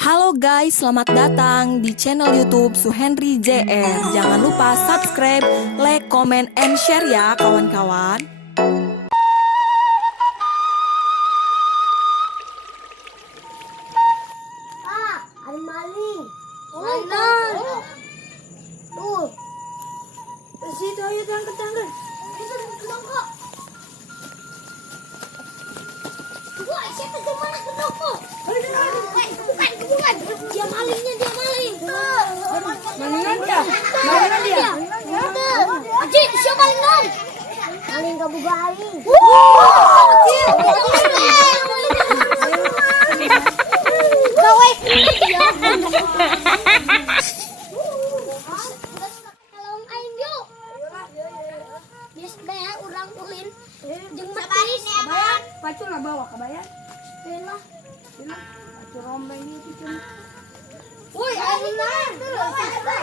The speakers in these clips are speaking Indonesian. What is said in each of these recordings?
Halo guys, selamat datang di channel YouTube Suhendri JR. Jangan lupa subscribe, like, comment, and share ya kawan-kawan. Pak, ada maling. Mainan. Tuh. Ke situ ayo tangkap. Itu kedongkok. Wah, siapa ke mana kedongkok? Bukan. Dia malingnya, dia maling. Malingan dia. Aji, siapa maling dong? Maling gak buka maling. Gawai. Kalau aing yuk. Bias bayar urang ulin. Jeung baris kabayan. Pacu lah bawa kabayan. Belah. Pacu rombeng itu cuma. Woi, aing mah. Woi, aing mah.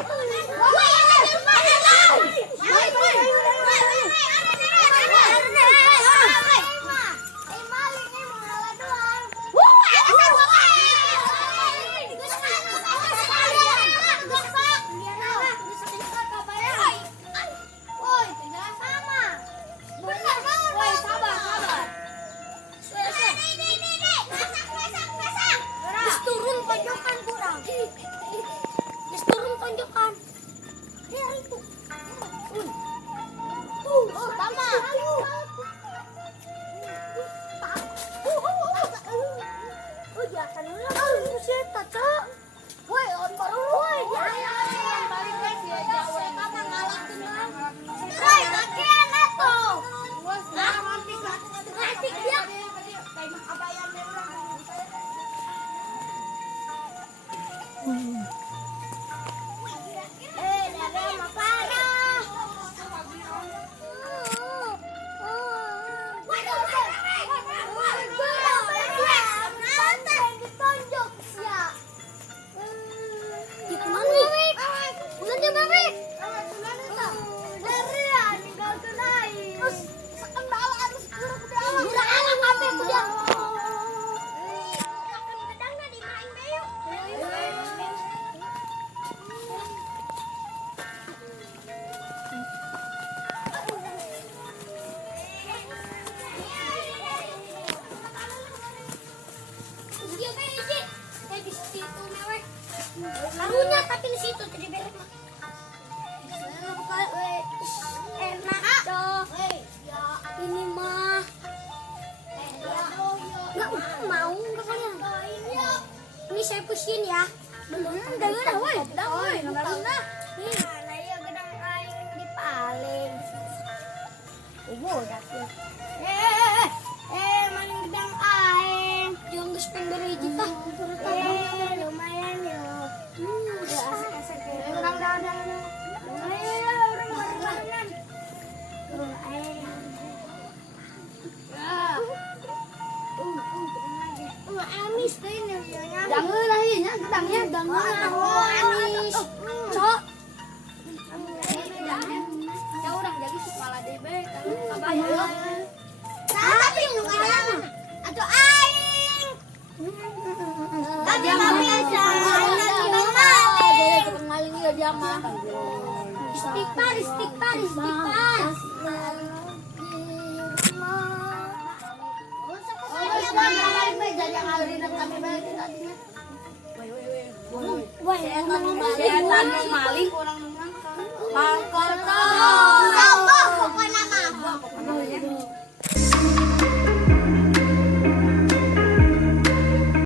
Karunya tapi di situ tadi belok. Enak dong. Ini mah. Nggak mau katanya. Ini saya pusing ya. Belum. Jangan woi. Gedang aing dipaling. Dapet. Maling gedang aing. Jangan geus pemberi hiji tah. Lumayan ya. Asik-asik ya. Orang dadan. Amis deh nih. Jangan lah ya, gedangnya jangan. Amis. Cok. Ya udah jadi kepala DB kabayan. Tapi lumayan. Atau aing. Tapi mami aja. Tukang maling juga dia mah. Istighfar. Setan maling orang nunggang. Mangkor